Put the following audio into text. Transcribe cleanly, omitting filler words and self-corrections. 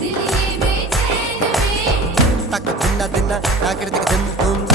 दिल ये बेचैन में तक दिन दिन आकृति तुम